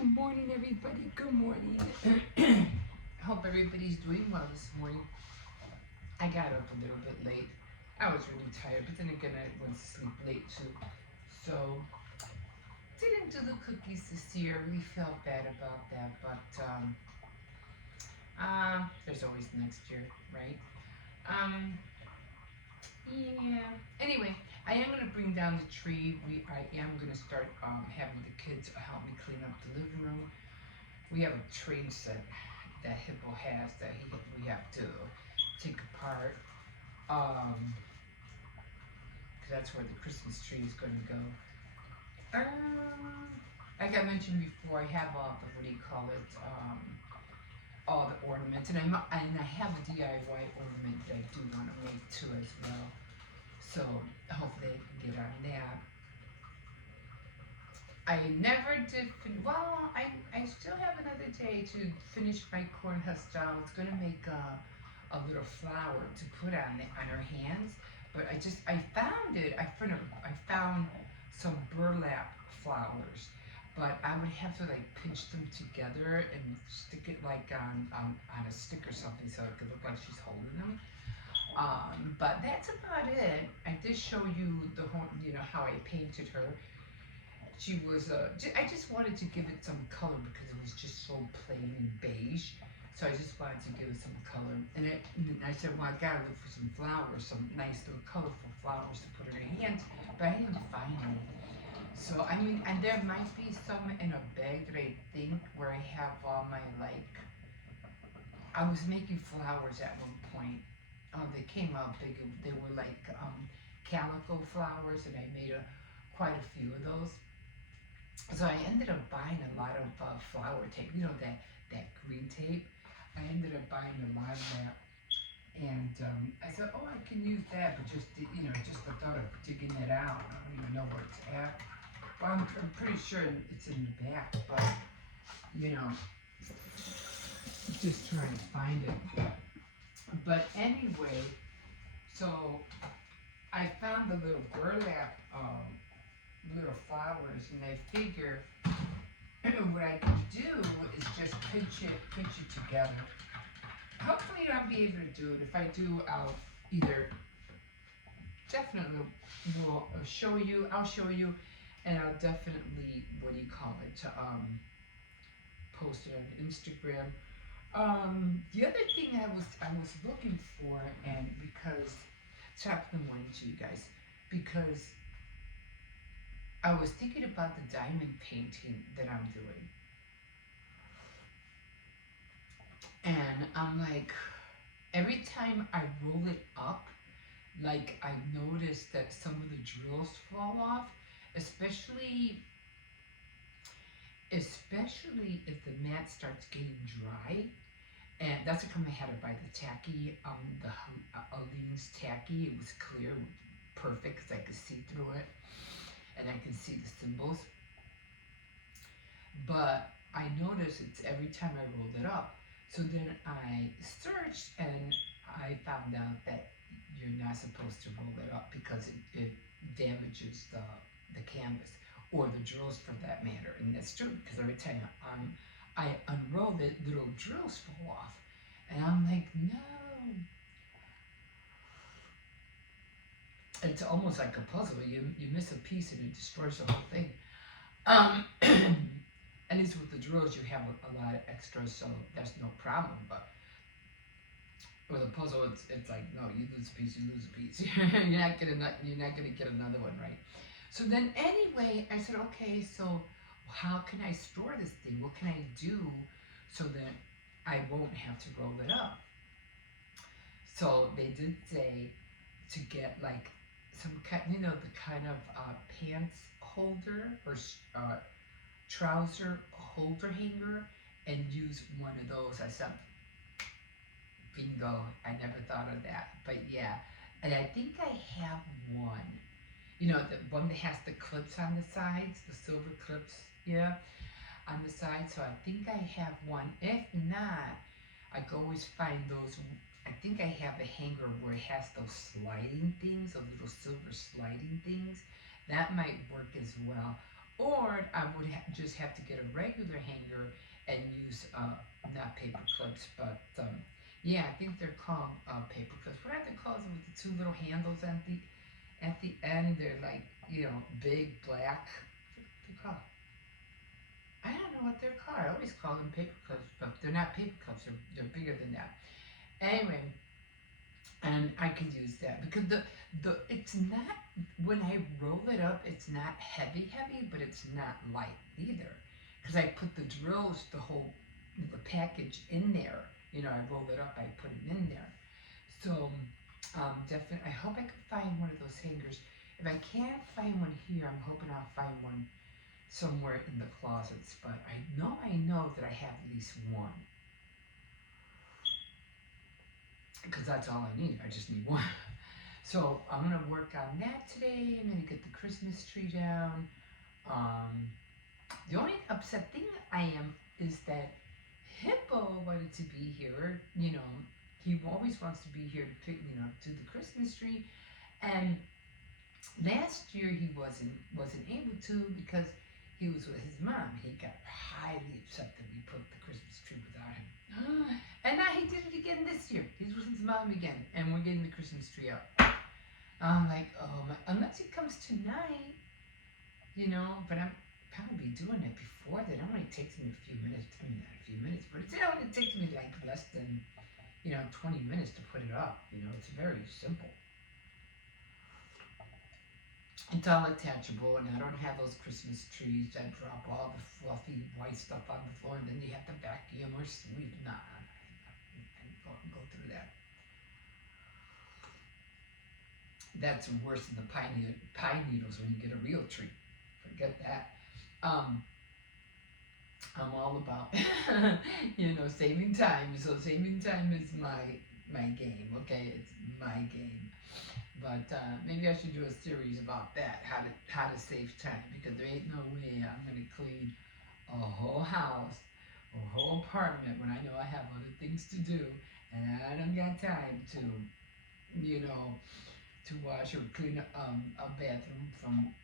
Good morning, everybody. Good morning. Hope everybody's doing well this morning. I got up a little bit late. I was really tired, but then again, I went to sleep late too. So, didn't do the cookies this year. Really felt bad about that, but there's always next year, right? Um, yeah. Anyway, I am gonna bring down the tree. I am gonna start having the kids help me clean up the living room. We have a train set that Hippo has that we have to take apart. Um, 'Cause that's where the Christmas tree is going to go. Like I mentioned before, I have all the what do you call it? All the ornaments, and I have a DIY ornament that I do want to make too as well. So hopefully I can get on that. I never did. I still have another day to finish my corn husk doll. I was gonna make a little flower to put on her hands, but I found it. I found some burlap flowers, but I would have to like pinch them together and stick it like on a stick or something so it could look like she's holding them. But that's about it. I did show you the whole, how I painted her. She was I just wanted to give it some color because it was just so plain and beige. So I just wanted to give it some color. And I said, well, I gotta look for some flowers, some nice little colorful flowers to put in her hands. But I didn't find any. So I mean, and there might be some in a bag that I think where I have all my like. I was making flowers at one point. They came out big. They were like calico flowers, and I made quite a few of those. So I ended up buying a lot of flower tape, that green tape. I ended up buying a lot of that, and I said, oh, I can use that, but just the thought of digging it out, I don't even know where it's at. Well, I'm pretty sure it's in the back, but just trying to find it. But anyway, so I found the little burlap little flowers, and I figure what I can do is just pinch it together. Hopefully I'll be able to do it. If I do, I'll either definitely I'll show you, and I'll definitely post it on Instagram. The other thing I was looking for, and because top of the morning to you guys, because I was thinking about the diamond painting that I'm doing. And I'm like, every time I roll it up, like I notice that some of the drills fall off, especially if the mat starts getting dry. And that's how come I had to buy the tacky, the Aleene's tacky. It was clear, perfect, because I could see through it. And I can see the symbols. But I noticed it's every time I rolled it up. So then I searched and I found out that you're not supposed to roll it up because it damages the canvas, or the drills for that matter. And that's true, because every time I unroll it, little drills fall off. And I'm like, no. It's almost like a puzzle. You miss a piece and it destroys the whole thing. At least with the drills, you have a lot of extras, so that's no problem. But with a puzzle, it's like, no, you lose a piece, you lose a piece. you're not gonna get another one, right? So then, anyway, I said, okay, so how can I store this thing? What can I do so that I won't have to roll it up? So they did say to get like some kind, the kind of pants holder or trouser holder hanger, and use one of those. I said, bingo, I never thought of that. But yeah, and I think I have one. The one that has the clips on the sides, the silver clips, yeah, on the side. So I think I have one. If not, I can always find those. I think I have a hanger where it has those sliding things, those little silver sliding things. That might work as well. Or I would just have to get a regular hanger and use not paper clips, but yeah, I think they're called paper clips. What are they called with the two little handles at the end? They're like, you know, big black. What they're called? I don't know what they're called. I always call them paper clips, but they're not paper clips. They're bigger than that. Anyway, and I could use that because the it's not, when I roll it up, it's not heavy, but it's not light either. Because I put the drills, the package in there. You know, I roll it up, I put it in there. So definitely, I hope I can find one of those hangers. If I can't find one here, I'm hoping I'll find one somewhere in the closets. But I know that I have at least one. Because that's all I need. I just need one. So I'm gonna work on that today. I'm gonna get the Christmas tree down. The only upset thing I am is that Hippo wanted to be here. You know, he always wants to be here to pick, you know, do the Christmas tree. And last year he wasn't able to because he was with his mom. He got highly upset that we put the Christmas tree without him. And now he did it again this year. He's with his mom again, and we're getting the Christmas tree up. I'm like, oh my, unless he comes tonight, you know, but I'm probably doing it before that. It only takes me a few minutes, I mean, not a few minutes, but it only takes me like less than, you know, 20 minutes to put it up. You know, it's very simple. It's all attachable, and I don't have those Christmas trees that drop all the fluffy white stuff on the floor, and then you have to vacuum or sweep. Nah, I go through that. That's worse than the pine needles when you get a real tree. Forget that. I'm all about, you know, saving time. So saving time is my game. Okay, it's my game. But maybe I should do a series about that, how to save time, because there ain't no way I'm gonna clean a whole house, a whole apartment when I know I have other things to do, and I don't got time to, you know, to wash or clean a bathroom from,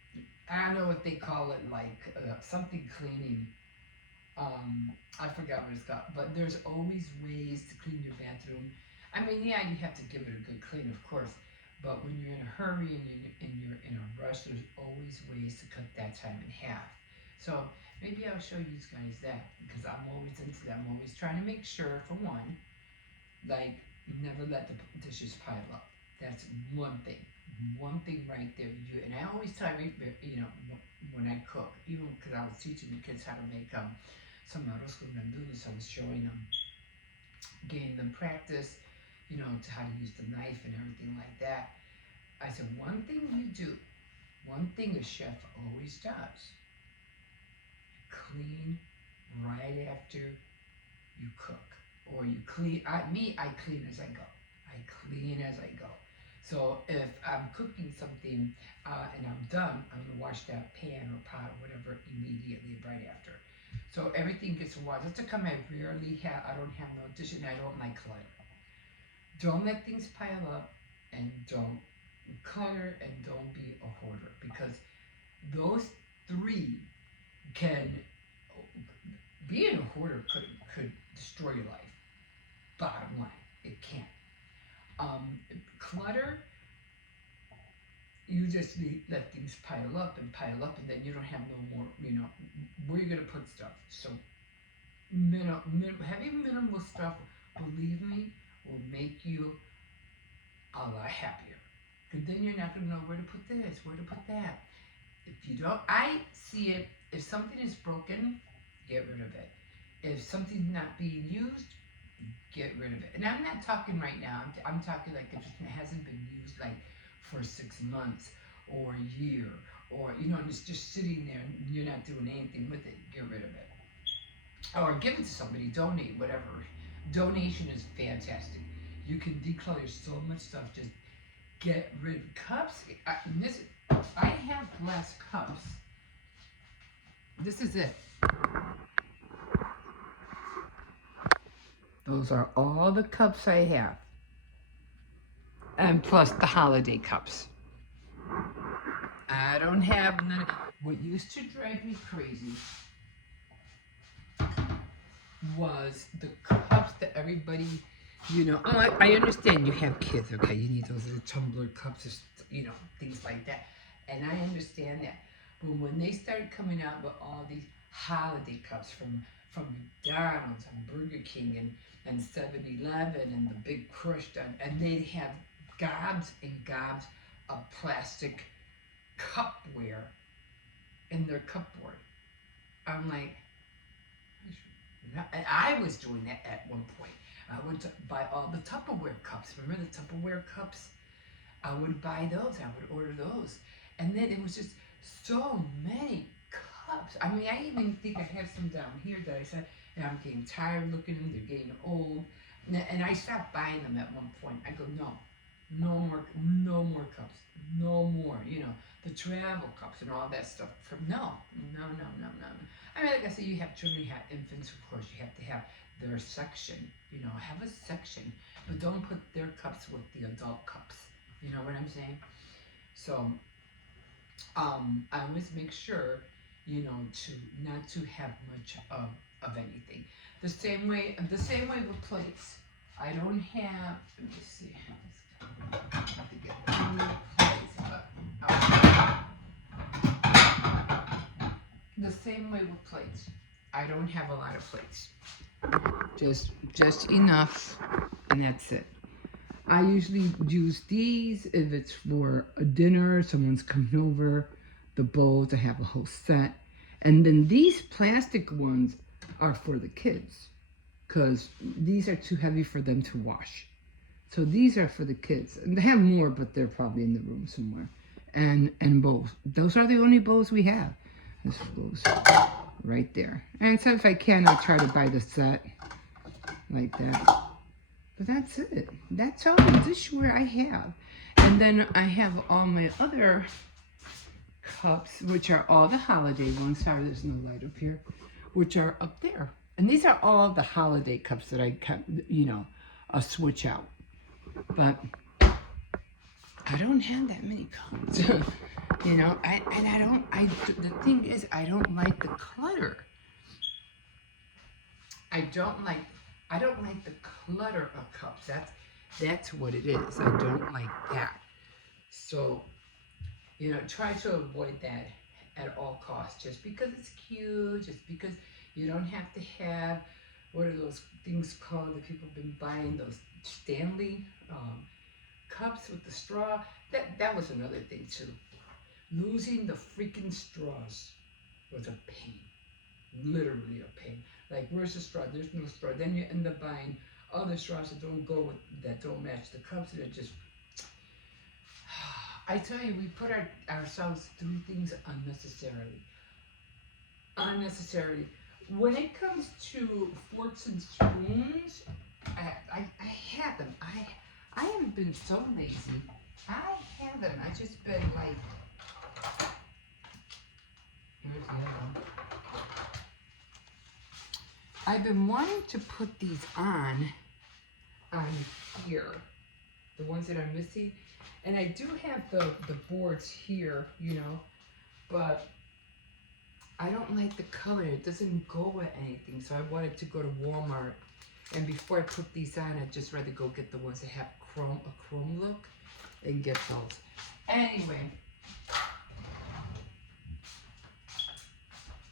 I don't know what they call it, like something cleaning. I forgot what it's called, but there's always ways to clean your bathroom. I mean, yeah, you have to give it a good clean, of course. But when you're in a hurry and you're in a rush, there's always ways to cut that time in half. So maybe I'll show you guys that, because I'm always into that. I'm always trying to make sure, for one, like, never let the dishes pile up. That's one thing. One thing right there. And I always tell you know, when I cook, even because I was teaching the kids how to make some arroz con gandules, I was showing them, getting them practice, you know, to how to use the knife and everything like that. I said, one thing you do, one thing a chef always does, clean right after you cook. Or you clean, I clean as I go. I clean as I go. So if I'm cooking something and I'm done, I'm gonna wash that pan or pot or whatever immediately right after. So everything gets washed. That's how come I don't have no dishes, and I don't like clutter. Don't let things pile up, and don't clutter, and don't be a hoarder, because those three can, being a hoarder could destroy your life. Bottom line, it can. Clutter, you just let things pile up, and then you don't have no more, you know, where you're gonna put stuff. So having minimal stuff, believe me, will make you a lot happier. Because then you're not going to know where to put this, where to put that. If you don't, I see it, if something is broken, get rid of it. If something's not being used, get rid of it. And I'm not talking right now, I'm talking like if it hasn't been used like for 6 months or a year, or, you know, and it's just sitting there and you're not doing anything with it, get rid of it. Or give it to somebody, donate, whatever. Donation is fantastic. You can declutter so much stuff. Just get rid of cups. I have glass cups. This is it. Those are all the cups I have. And plus the holiday cups. I don't have none. what used to drive me crazy was the cups that everybody, I understand you have kids, okay? You need those little tumbler cups, things like that. And I understand that. But when they started coming out with all these holiday cups from McDonald's and Burger King and 7-Eleven and the big Crush Done, and they'd have gobs and gobs of plastic cupware in their cupboard. I'm like, and I was doing that at one point. I would buy all the Tupperware cups. Remember the Tupperware cups? I would buy those. I would order those. And then it was just so many cups. I mean, I even think I have some down here that I said, and I'm getting tired looking at them. They're getting old. And I stopped buying them at one point. I go, no more cups. No more, the travel cups and all that stuff. No. I mean, like I said, you have children, you have infants, of course, you have to have their section, have a section, but don't put their cups with the adult cups. You know what I'm saying? So, I always make sure, to not to have much of anything. The same way with plates. I don't have, let me see, I have to get the same way with plates. I don't have a lot of plates. Just enough, and that's it. I usually use these if it's for a dinner, someone's coming over, the bowls, I have a whole set. And then these plastic ones are for the kids, because these are too heavy for them to wash. So these are for the kids. And they have more, but they're probably in the room somewhere. And bowls. Those are the only bowls we have. This goes right there. And so if I can, I'll try to buy the set like that. But that's it. That's all the dishware I have. And then I have all my other cups, which are all the holiday ones. Sorry, there's no light up here. Which are up there. And these are all the holiday cups that I kept, switch out. But I don't have that many cups. The thing is, I don't like the clutter. I don't like the clutter of cups. That's what it is. I don't like that. So, try to avoid that at all costs. Just because it's cute, just because you don't have to have, what are those things called that people have been buying, those Stanley cups with the straw. That was another thing too. Losing the freaking straws was a pain. Literally a pain. Like, where's the straw? There's no straw. Then you end up buying other straws that don't match the cups, and it just, I tell you, we put ourselves through things unnecessarily. When it comes to forks and spoons, I have them. I haven't been so lazy. I have them. I just been like, here's the other one. I've been wanting to put these on here, the ones that are missing. And I do have the boards here, but I don't like the color. It doesn't go with anything. So I wanted to go to Walmart. And before I put these on, I'd just rather go get the ones that have a chrome look and get those. Anyway,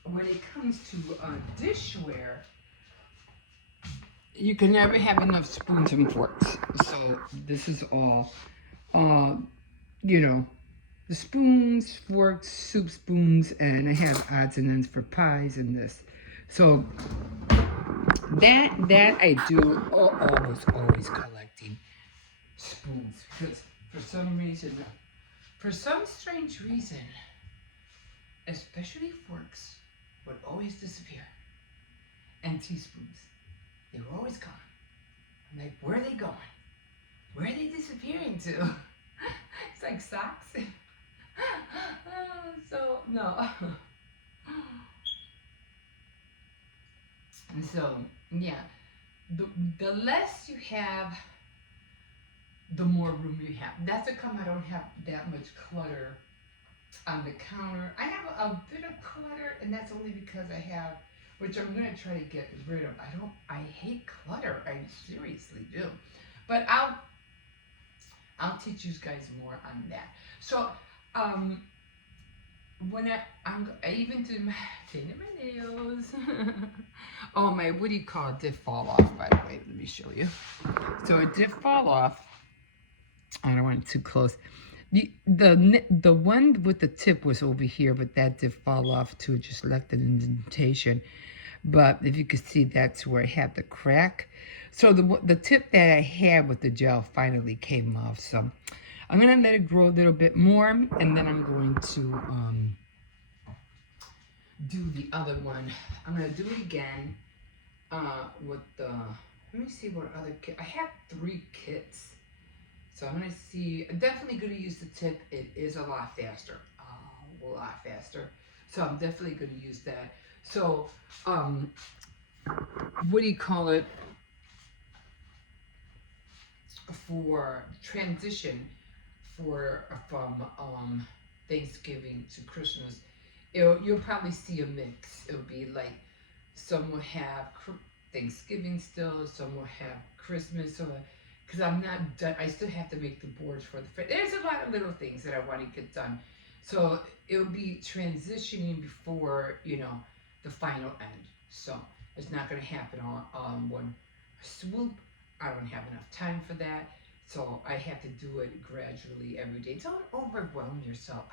when it comes to dishware, you can never have enough spoons and forks. So this is all, the spoons, forks, soup spoons, and I have odds and ends for pies and this. So that I do always collecting spoons, because for some strange reason, especially forks would always disappear, and teaspoons, they were always gone. I'm like, where are they going? Where are they disappearing to? It's like socks. So no. And so, yeah, the less you have, the more room you have. That's how come I don't have that much clutter on the counter. I have a bit of clutter, and that's only because I have, which I'm gonna try to get rid of. I hate clutter. I seriously do. But I'll teach you guys more on that. So, um, when I even did my painted my nails. Oh, my, what do you call it? Did fall off, by the way. Let me show you. So it did fall off. I don't want it too close. The one with the tip was over here, but that did fall off too. Just left an indentation. But if you can see, that's where I had the crack. So the tip that I had with the gel finally came off. So I'm gonna let it grow a little bit more, and then I'm going to do the other one. I'm gonna do it again with the. Let me see what other kit. I have 3 kits. So I'm gonna see, I'm definitely gonna use the tip. It is a lot faster, a lot faster. So I'm definitely gonna use that. So, what do you call it? For transition from Thanksgiving to Christmas, you'll probably see a mix. It'll be like some will have Thanksgiving still, some will have Christmas, or because I'm not done. I still have to make the boards for the. There's a lot of little things that I want to get done, so it'll be transitioning before the final end. So it's not going to happen all in one swoop. I don't have enough time for that, so I have to do it gradually every day. Don't overwhelm yourself.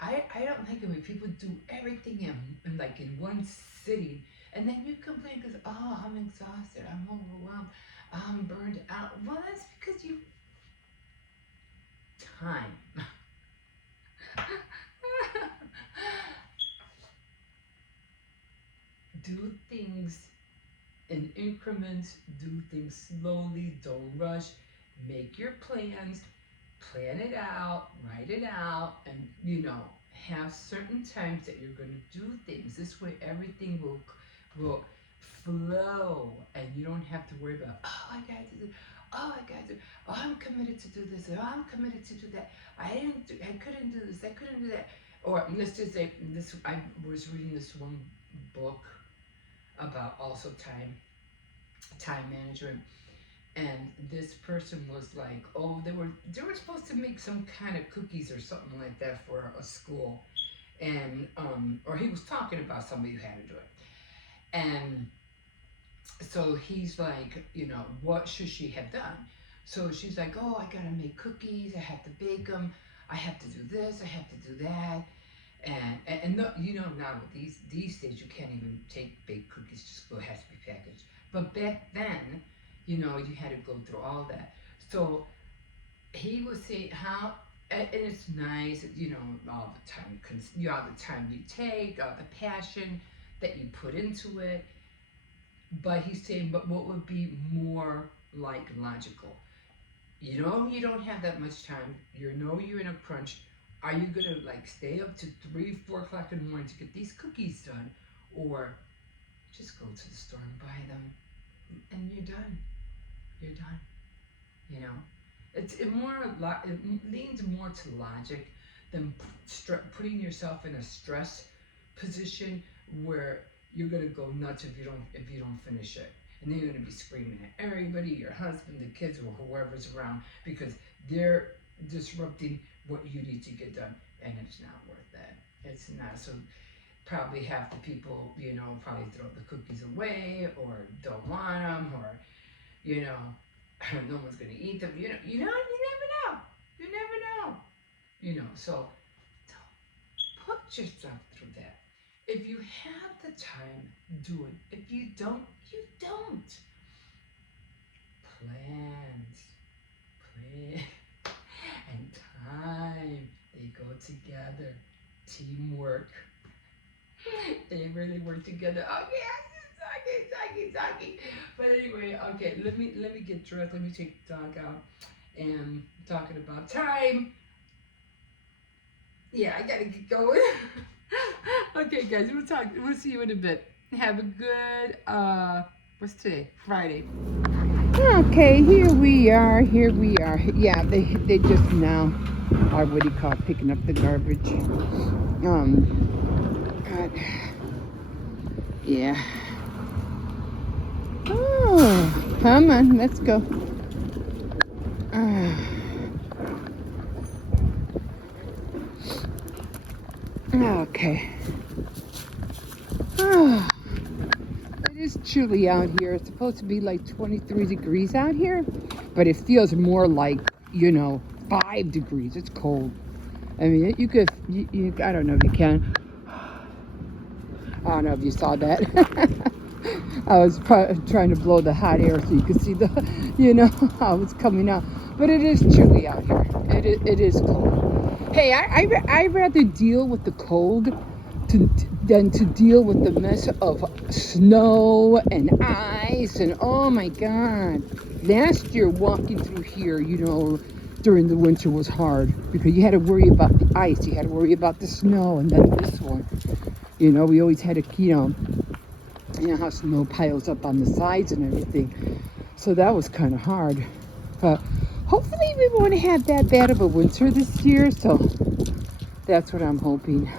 I don't like it when people do everything in like in one sitting, and then you complain because I'm exhausted, I'm overwhelmed, I'm burned out. Well, that's because you time. Do things in increments, do things slowly, don't rush, make your plans, plan it out, write it out, and have certain times that you're going to do things. This way everything will flow, and you don't have to worry about, I gotta do this, I gotta do, I'm committed to do this, or I'm committed to do that. I couldn't do this, I couldn't do that. Or let's just say this, I was reading this one book about also time management, and this person was like, they were supposed to make some kind of cookies or something like that for a school, and or he was talking about somebody who had to do it, and so he's like, what should she have done? So she's like, I gotta make cookies, I have to bake them, I have to do this, I have to do that. And no, now with these days you can't even take baked cookies, just it has to be packaged. But back then, you had to go through all that. So he was saying how, and it's nice, all the time you take, all the passion that you put into it. But he's saying, but what would be more like logical? You don't have that much time. You're in a crunch. Are you gonna stay up to 3-4 o'clock in the morning to get these cookies done, or just go to the store and buy them, and you're done? You're done. It leans more to logic than putting yourself in a stress position where you're gonna go nuts if you don't finish it, and then you're gonna be screaming at everybody, your husband, the kids, or whoever's around, because they're disrupting what you need to get done, and it's not worth that. It's not. So probably half the people, probably throw the cookies away, or don't want them, or no one's gonna eat them. You never know. You never know. So don't put yourself through that. If you have the time, do it. If you don't, you don't. Plans, and time, they go together. Teamwork. They really work together. Oh yeah, talking. But anyway, okay, let me get dressed. Let me take the dog out. And talking about time. Yeah, I gotta get going. Okay, guys, we'll see you in a bit. Have a good what's today? Friday. Okay, here we are. Here we are. Yeah, they just now are what do you call it, picking up the garbage. God, yeah. Oh, come on, let's go. Okay. It is chilly out here. It's supposed to be like 23 degrees out here, but it feels more like, 5 degrees. It's cold. I mean, you could, I don't know if you can. I don't know if you saw that. I was trying to blow the hot air so you could see the, how it's coming out. But it is chilly out here. It is cold. Hey, I'd rather deal with the cold than to deal with the mess of snow and ice and oh my God. Last year walking through here, during the winter was hard because you had to worry about the ice, you had to worry about the snow, and then this one. We always had to, how snow piles up on the sides and everything. So that was kind of hard. But hopefully we won't have that bad of a winter this year. So that's what I'm hoping.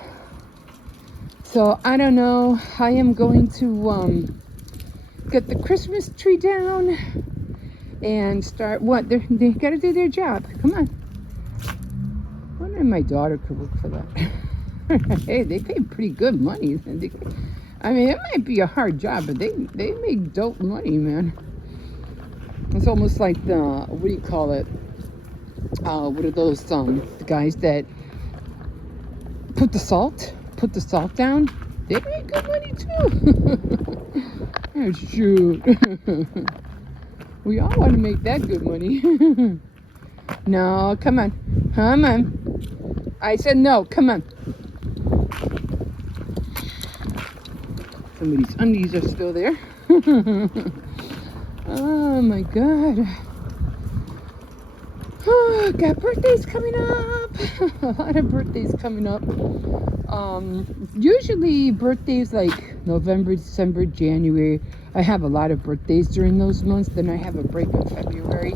So I don't know. I am going to get the Christmas tree down and start what? They got to do their job. Come on. I wonder if my daughter could work for that. Hey, they pay pretty good money. I mean, it might be a hard job, but they make dope money, man. It's almost like what do you call it? What are those the guys that put the salt down? They make good money too. Oh, shoot. We all want to make that good money. No, come on. I said no, come on. Some of these undies are still there. Oh my God. Oh, got birthdays coming up. A lot of birthdays coming up. Usually birthdays like November, December, January. I have a lot of birthdays during those months. Then I have a break in February.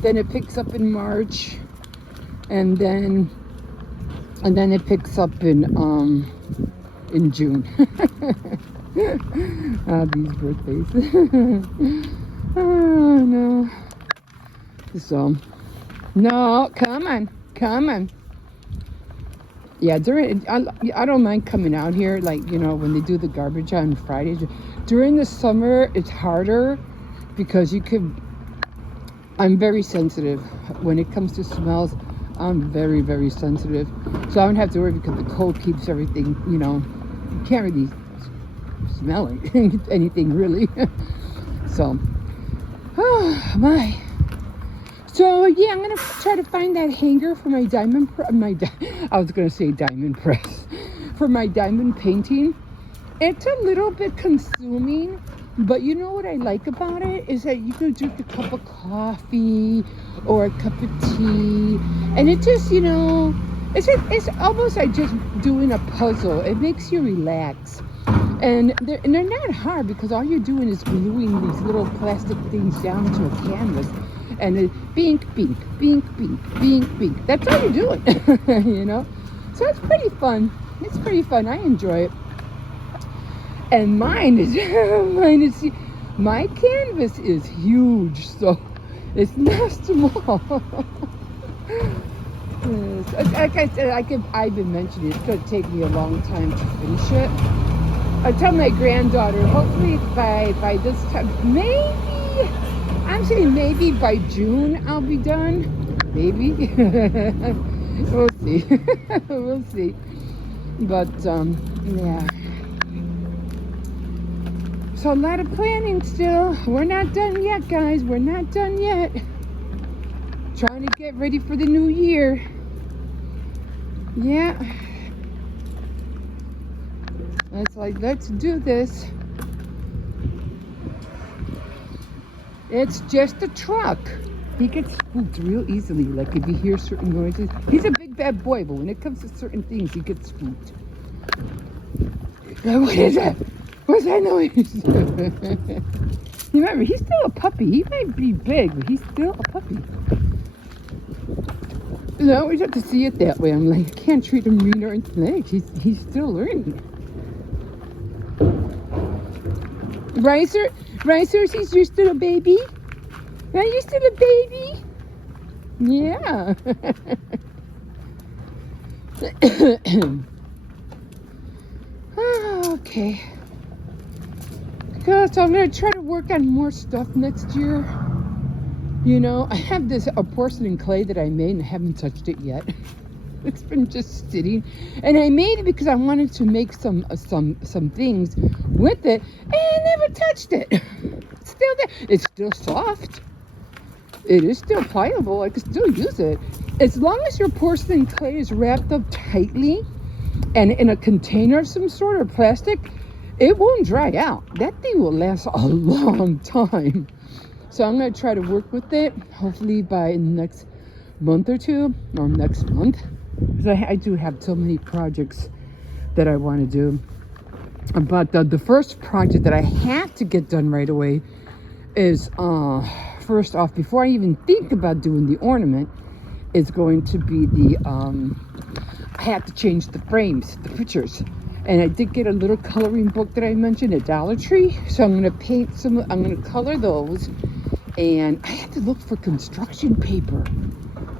Then it picks up in March. And then it picks up in June. These birthdays. Oh no. So no, come on. Yeah, I don't mind coming out here, like, when they do the garbage on Fridays. During the summer, it's harder because I'm very sensitive. When it comes to smells, I'm very, very sensitive. So I don't have to worry because the cold keeps everything, you can't really smell anything really. So, oh my. So yeah, I'm gonna try to find that hanger for my I was gonna say diamond press for my diamond painting. It's a little bit consuming, but you know what I like about it is that you can drink a cup of coffee or a cup of tea, and it just it's almost like just doing a puzzle. It makes you relax. And they're not hard because all you're doing is gluing these little plastic things down to a canvas. And it bink, bink, bink, bink, bink, bink. That's all you're doing, So it's pretty fun. I enjoy it. And mine is my canvas is huge, so it's not small. Like I said, I've been mentioning it's going to take me a long time to finish it. I tell my granddaughter, hopefully by this time, I'm saying maybe by June I'll be done. Maybe. We'll see. We'll see. But, yeah. So a lot of planning still. We're not done yet, guys. We're not done yet. Trying to get ready for the new year. Yeah. It's like, let's do this. It's just a truck. He gets spooked real easily. Like if he hears certain noises. He's a big bad boy, but when it comes to certain things, he gets spooked. What is that? What's that noise? Remember, he's still a puppy. He might be big, but he's still a puppy. You know, we have to see it that way. I'm like, I can't treat him mean or anything. Like, he's still learning. Right, sir? Right, sir? Since you're still a baby? Are you still a baby? Yeah. Okay. So I'm going to try to work on more stuff next year. You know, I have this a porcelain clay that I made and I haven't touched it yet. It's been just sitting, and I made it because I wanted to make some things with it, and I never touched it. It's still there. It's still soft. It is still pliable. I can still use it as long as your porcelain clay is wrapped up tightly and in a container of some sort of plastic. It won't dry out. That thing will last a long time. So I'm going to try to work with it, hopefully by next month or two, or next month. Because I do have so many projects that I want to do. But the first project that I have to get done right away is, first off, before I even think about doing the ornament, is going to be I have to change the frames, the pictures. And I did get a little coloring book that I mentioned at Dollar Tree. So I'm going to paint I'm going to color those. And I had to look for construction paper.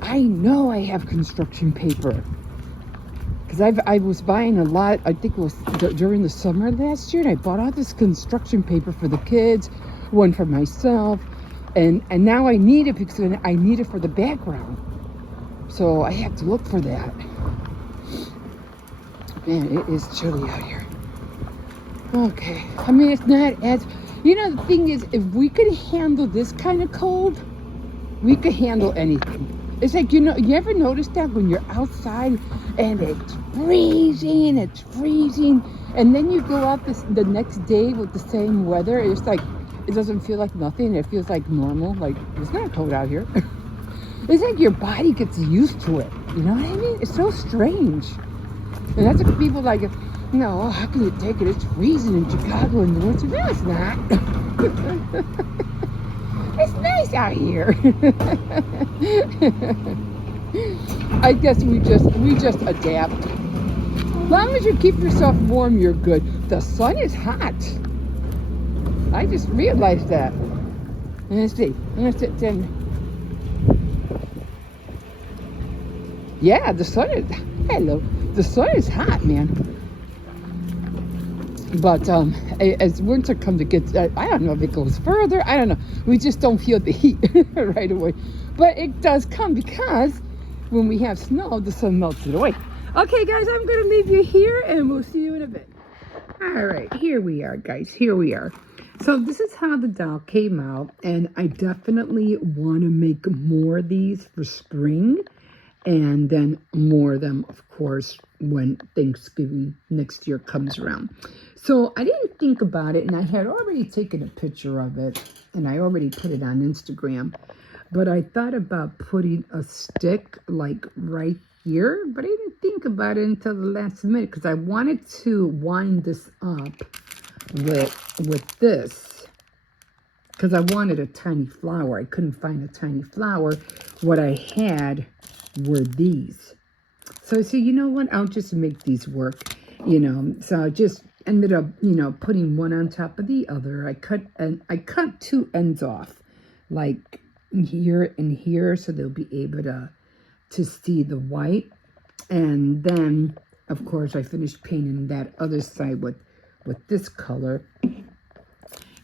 I know I have construction paper. Because I was buying a lot, I think it was during the summer last year. And I bought all this construction paper for the kids, one for myself. And now I need it because I need it for the background. So I have to look for that. Man, it is chilly out here. Okay. I mean, it's not as... You know, the thing is, if we could handle this kind of cold, we could handle anything. It's like, you know, you ever notice that when you're outside and it's freezing, and then you go out the next day with the same weather, it's like, it doesn't feel like nothing. It feels like normal. Like, it's not cold out here. It's like your body gets used to it. You know what I mean? It's so strange. And that's what people like, you know, oh, how can you take it? It's freezing in Chicago in the winter. No, it's not. It's nice out here. I guess we just adapt. As long as you keep yourself warm, you're good. The sun is hot. I just realized that. Let's see. Yeah, the sun is... Hello. The sun is hot, man. But as winter comes, it gets... I don't know if it goes further. I don't know. We just don't feel the heat right away. But it does come because when we have snow, the sun melts it away. Okay, guys, I'm going to leave you here, and we'll see you in a bit. All right, here we are, guys. Here we are. So this is how the doll came out, and I definitely want to make more of these for spring, and then more of them, of course, when Thanksgiving next year comes around. So I didn't think about it, and I had already taken a picture of it, and I already put it on Instagram, but I thought about putting a stick like right here, but I didn't think about it until the last minute because I wanted to wind this up with this, because I wanted a tiny flower. I couldn't find a tiny flower. What I had were these. So I said, you know what? I'll just make these work, you know. So I just ended up, you know, putting one on top of the other. I cut two ends off, like here and here, so they'll be able to see the white. And then, of course, I finished painting that other side with this color.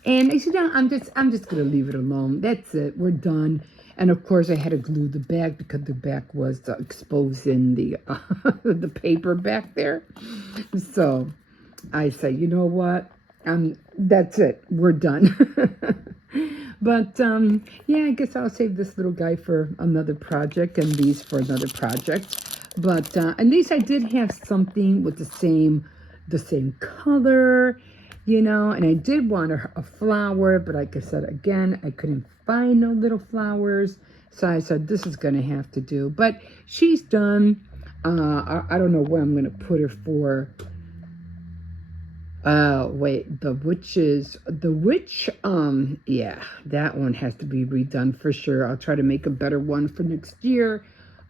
And I said, no, I'm just gonna leave it alone. That's it. We're done. And of course, I had to glue the back because the back was exposing the the paper back there. So I said, you know what? That's it. We're done. But yeah, I guess I'll save this little guy for another project and these for another project. But at least I did have something with the same color, you know, and I did want a flower, but like I said, again, I couldn't find no little flowers. So I said, this is going to have to do. But she's done. I don't know where I'm going to put her for Wait, the witch, yeah, that one has to be redone for sure. I'll try to make a better one for next year.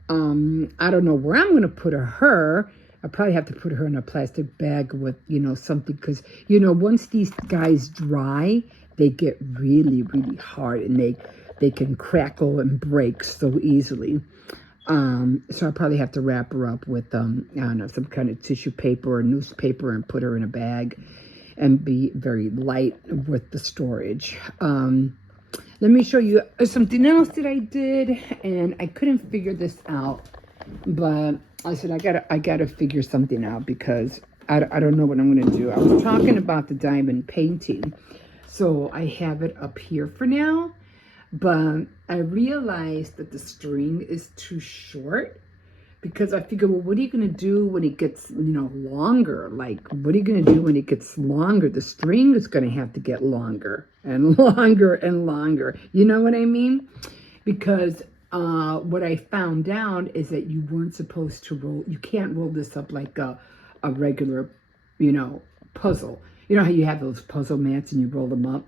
I don't know where I'm going to put her. I probably have to put her in a plastic bag with, something, because, once these guys dry, they get really, really hard, and they can crackle and break so easily. So I probably have to wrap her up with, I don't know, some kind of tissue paper or newspaper and put her in a bag and be very light with the storage. Let me show you something else that I did, and I couldn't figure this out, but I said, I gotta figure something out, because I don't know what I'm gonna do. I was talking about the diamond painting, so I have it up here for now. But I realized that the string is too short, because I figure, well, what are you going to do when it gets, longer? Like, what are you going to do when it gets longer? The string is going to have to get longer and longer and longer. You know what I mean? Because what I found out is that you weren't supposed to you can't roll this up like a regular, puzzle. You know how you have those puzzle mats and you roll them up?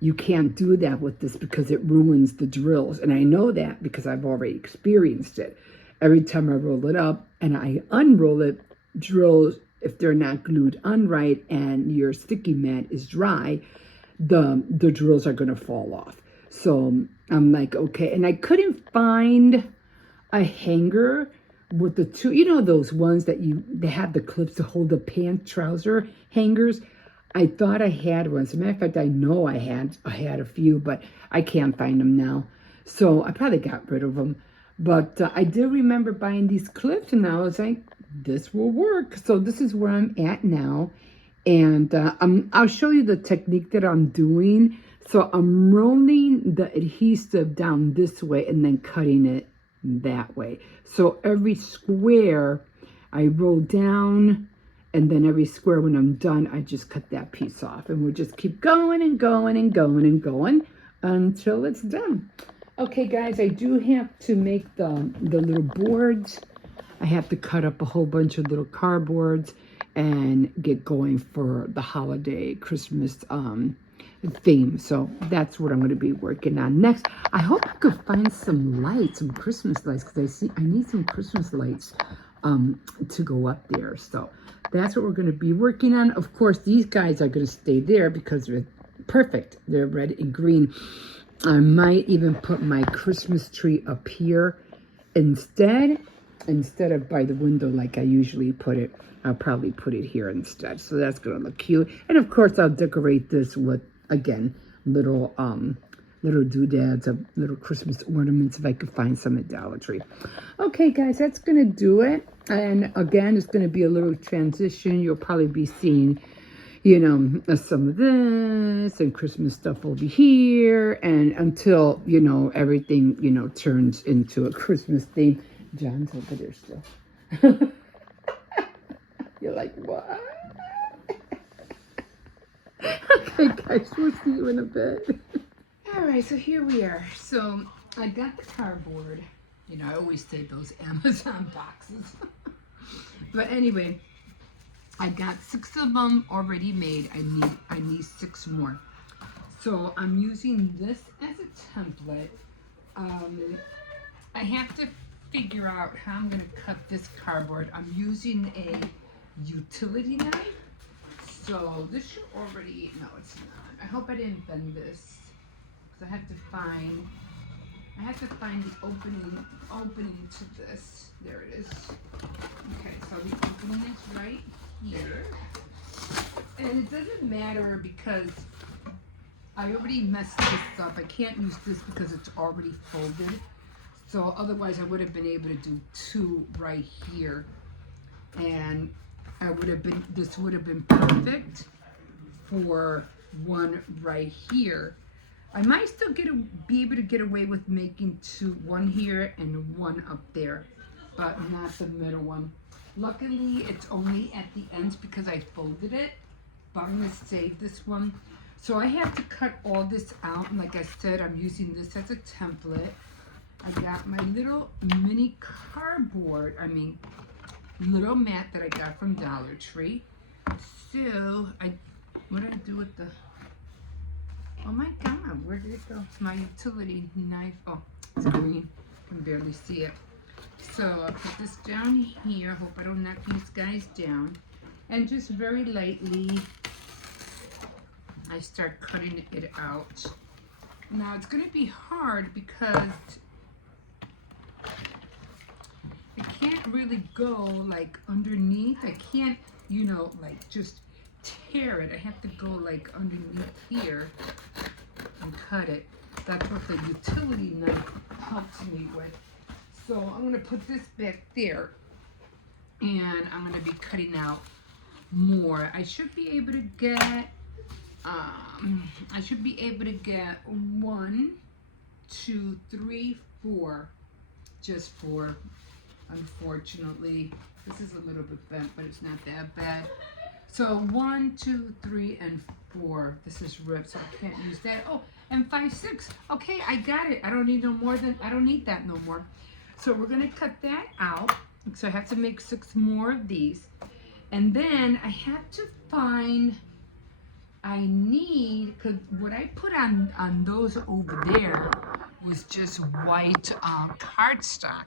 You can't do that with this, because it ruins the drills. And I know that because I've already experienced it. Every time I roll it up and I unroll it, drills, if they're not glued on right and your sticky mat is dry, the drills are going to fall off. So I'm like, okay. And I couldn't find a hanger with the two, those ones that they have the clips to hold the pant trouser hangers. I thought I had one. As a matter of fact, I know I had a few, but I can't find them now. So I probably got rid of them. But I did remember buying these clips, and I was like, this will work. So this is where I'm at now. And I'll show you the technique that I'm doing. So I'm rolling the adhesive down this way and then cutting it that way. So every square I roll down, and then every square, when I'm done, I just cut that piece off. And we'll just keep going and going and going and going until it's done. Okay, guys, I do have to make the little boards. I have to cut up a whole bunch of little cardboards and get going for the holiday Christmas theme. So that's what I'm going to be working on next. I hope I could find some lights, some Christmas lights, because I need some Christmas lights to go up there. So that's what we're going to be working on. Of course, these guys are going to stay there because they're perfect. They're red and green. I might even put my Christmas tree up here instead of by the window like I usually put it. I'll probably put it here instead. So that's going to look cute. And of course, I'll decorate this with, again, little doodads of little Christmas ornaments if I could find some at Dollar Tree. Okay, guys, that's going to do it. And again, it's going to be a little transition. You'll probably be seeing, some of this and Christmas stuff over here, and until, everything, turns into a Christmas theme. John's over there still. You're like, what? Okay, guys, we'll see you in a bit. All right, so here we are. So I got the cardboard. I always say those Amazon boxes. But anyway, I got 6 of them already made. I need 6 more. So I'm using this as a template. I have to figure out how I'm going to cut this cardboard. I'm using a utility knife. So this should already, no, it's not. I hope I didn't bend this, because I have to find the opening to this. There it is. Okay, so the opening is right here. And it doesn't matter because I already messed this up. I can't use this because it's already folded. So otherwise I would have been able to do 2 right here. And this would have been perfect for 1 right here. I might still be able to get away with making 2, 1 here and 1 up there, but not the middle one. Luckily, it's only at the ends because I folded it, but I'm going to save this one. So I have to cut all this out, and like I said, I'm using this as a template. I got my little mini little mat that I got from Dollar Tree. So, what did I do with the, oh my God, where did it go? My utility knife, oh, it's green, can barely see it. So I'll put this down here, hope I don't knock these guys down. And just very lightly, I start cutting it out. Now it's gonna be hard because I can't really go like underneath. I can't, you know, like just tear it. I have to go like underneath here and cut it. That's what the utility knife helps me with. So I'm gonna put this back there and I'm gonna be cutting out more. I should be able to get, I should be able to get 1, 2, 3, 4, just 4. Unfortunately, this is a little bit bent, but it's not that bad. So 1, 2, 3, and 4. This is ripped, so I can't use that. Oh, and 5, 6. Okay, I got it. I don't need no more than, I don't need that no more. So we're gonna cut that out. So I have to make 6 more of these. And then I have to find, I need, because what I put on those over there was just white cardstock,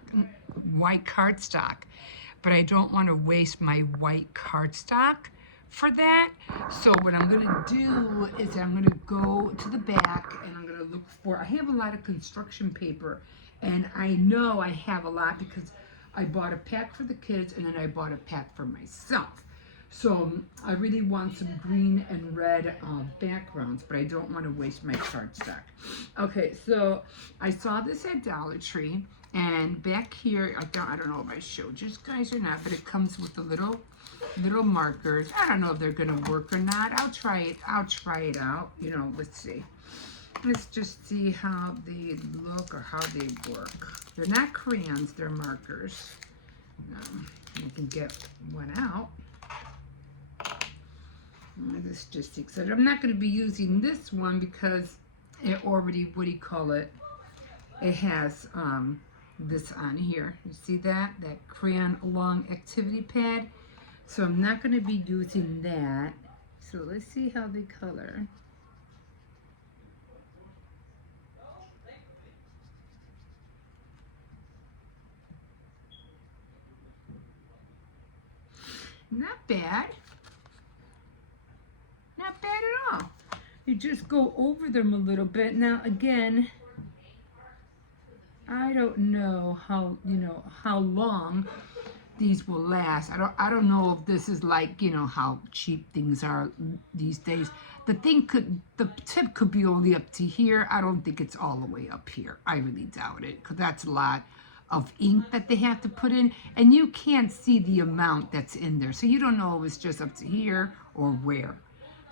but I don't want to waste my white cardstock for that. So what I'm gonna do is I'm gonna go to the back and I'm gonna look for, I have a lot of construction paper, and I know I have a lot because I bought a pack for the kids and then I bought a pack for myself. So I really want some green and red backgrounds, but I don't want to waste my cardstock. Okay, so I saw this at Dollar Tree, and back here, I don't know if I showed you guys or not, but it comes with the little markers. I don't know if they're gonna work or not. I'll try it out. You know, let's see. Let's just see how they look or how they work. They're not crayons, they're markers. You can get one out. This just excited. I'm not going to be using this one because it already, what do you call it? It has this on here. You see that? That crayon long activity pad. So I'm not going to be using that. So let's see how they color. Not bad. Not bad at all. You just go over them a little bit. Now again, I don't know how, you know, how long these will last. I don't know if this is like, you know, how cheap things are these days. The tip could be only up to here. I don't think it's all the way up here. I really doubt it, because that's a lot of ink that they have to put in, and you can't see the amount that's in there. So you don't know if it's just up to here or where.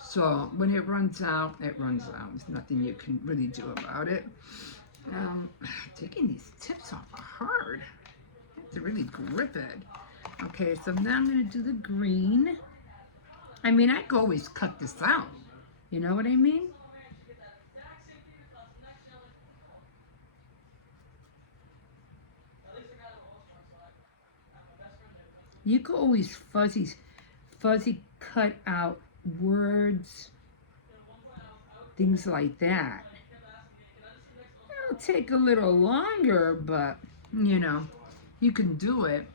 So when it runs out, it runs out. There's nothing you can really do about it. Taking these tips off are hard. You have to really grip it. Okay, so now I'm gonna do the green. I mean, I could always cut this out. You know what I mean? You could always fuzzy cut out words, things like that. It'll take a little longer, but you know, you can do it.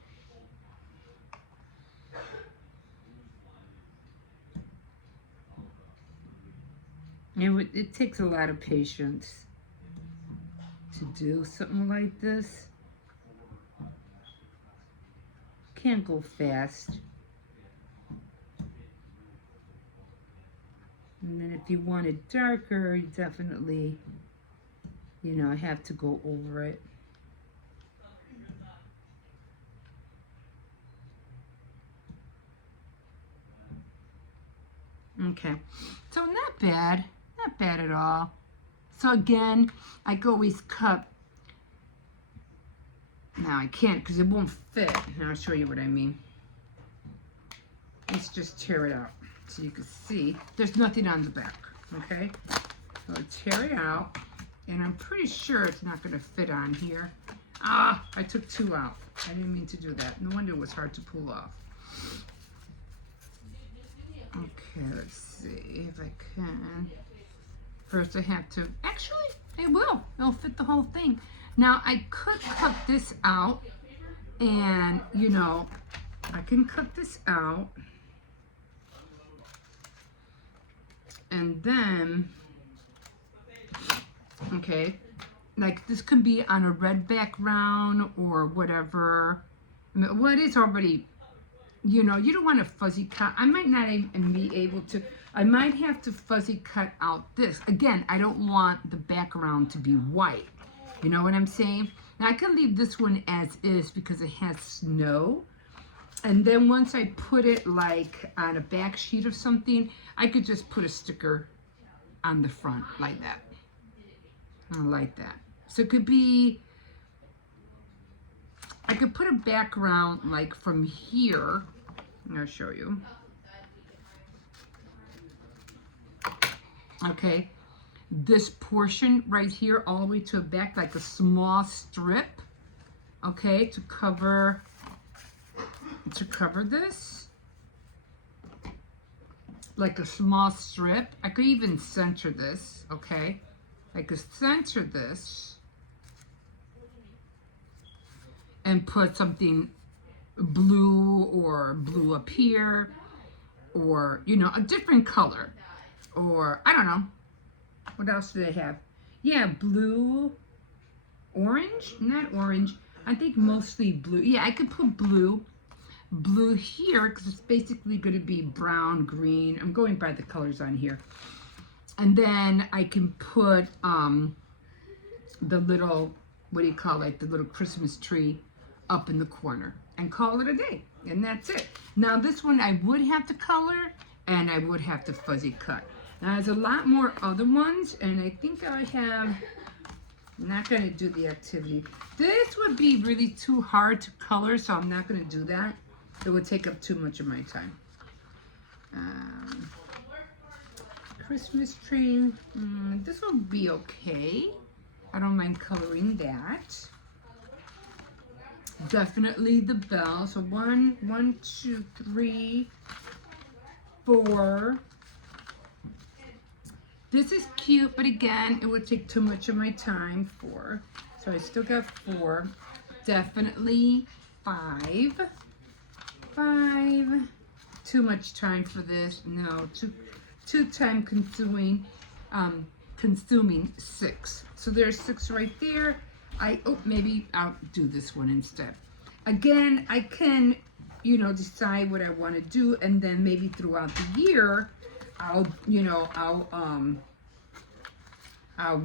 It takes a lot of patience to do something like this. Can't go fast. And then if you want it darker, you definitely, you know, have to go over it. Okay, so not bad at all. So again, I could always cut. Now I can't because it won't fit. Now I'll show you what I mean. Let's just tear it out so you can see. There's nothing on the back, okay? So tear it out, and I'm pretty sure it's not going to fit on here. Ah, I took 2 out. I didn't mean to do that. No wonder it was hard to pull off. Okay, let's see if I can. First I have to, actually, it will. It'll fit the whole thing. Now, I could cut this out, and, you know, I can cut this out. And then, okay, like this could be on a red background or whatever. I mean, well, it is already, you know, you don't want a fuzzy cut. I might not even be able to, I might have to fuzzy cut out this. Again, I don't want the background to be white. You know what I'm saying? Now I can leave this one as is because it has snow. And then once I put it like on a back sheet of something, I could just put a sticker on the front like that. Like that. So it could be, I could put a background like from here. I'll show you. Okay. This portion right here all the way to the back, like a small strip. Okay, to cover this. Like a small strip. I could even center this, okay? I could center this and put something blue or blue up here, or, you know, a different color, or I don't know. What else do they have? Yeah, blue, orange, not orange. I think mostly blue. Yeah, I could put blue here because it's basically going to be brown, green. I'm going by the colors on here. And then I can put the little, what do you call it, the little Christmas tree up in the corner and call it a day. And that's it. Now this one I would have to color and I would have to fuzzy cut. Now there's a lot more other ones, and I think I have, I'm not going to do the activity. This would be really too hard to color, so I'm not going to do that. It would take up too much of my time. Christmas tree, this will be okay. I don't mind coloring that. Definitely the bell. So 1, 2, 3, 4. This is cute, but again, it would take too much of my time. 4. So I still got 4. Definitely 5. 5. Too much time for this. No, too time consuming. Consuming 6. So there's 6 right there. Maybe I'll do this one instead. Again, I can, you know, decide what I want to do, and then maybe throughout the year, I'll what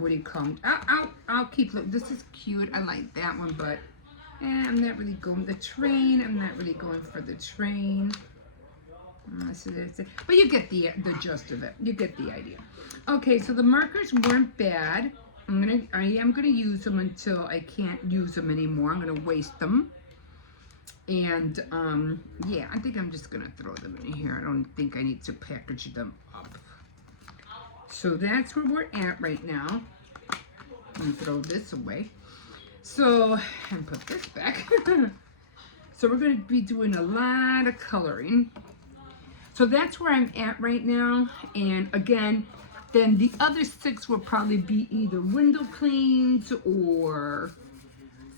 do you call it? I'll keep, look, this is cute. I like that one, but I'm not really going the train. I'm not really going for the train. So that's it. But you get the gist of it. You get the idea. Okay, so the markers weren't bad. I am gonna use them until I can't use them anymore. I'm gonna waste them. And yeah, I think I'm just gonna throw them in here. I don't think I need to package them up. So that's where we're at right now. And throw this away. So, and put this back. So we're gonna be doing a lot of coloring. So that's where I'm at right now. And again, then the other 6 will probably be either window cleans or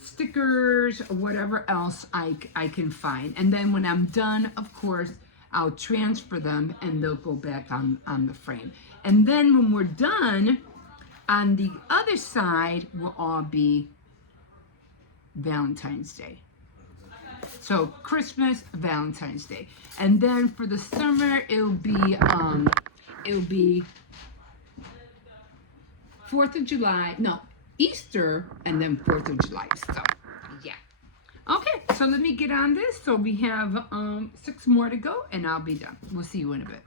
stickers or whatever else I can find. And then when I'm done, of course, I'll transfer them and they'll go back on the frame. And then when we're done, on the other side will all be Valentine's Day. So Christmas, Valentine's Day. And then for the summer, it'll be 4th of July, no, Easter, and then 4th of July. So, yeah. Okay, so let me get on this. So we have 6 more to go, and I'll be done. We'll see you in a bit.